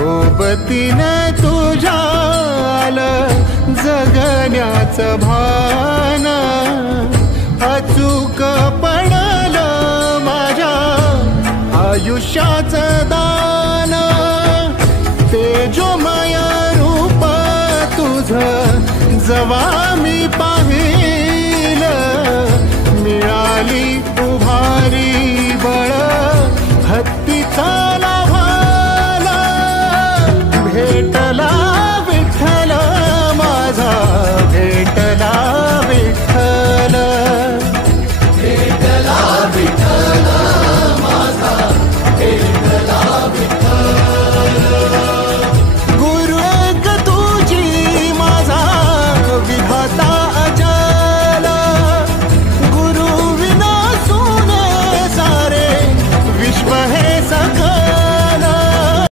सोबतीने तुझ्या आलं जगण्याचं भान अचूक पडलं माझ्या आयुष्याचं दान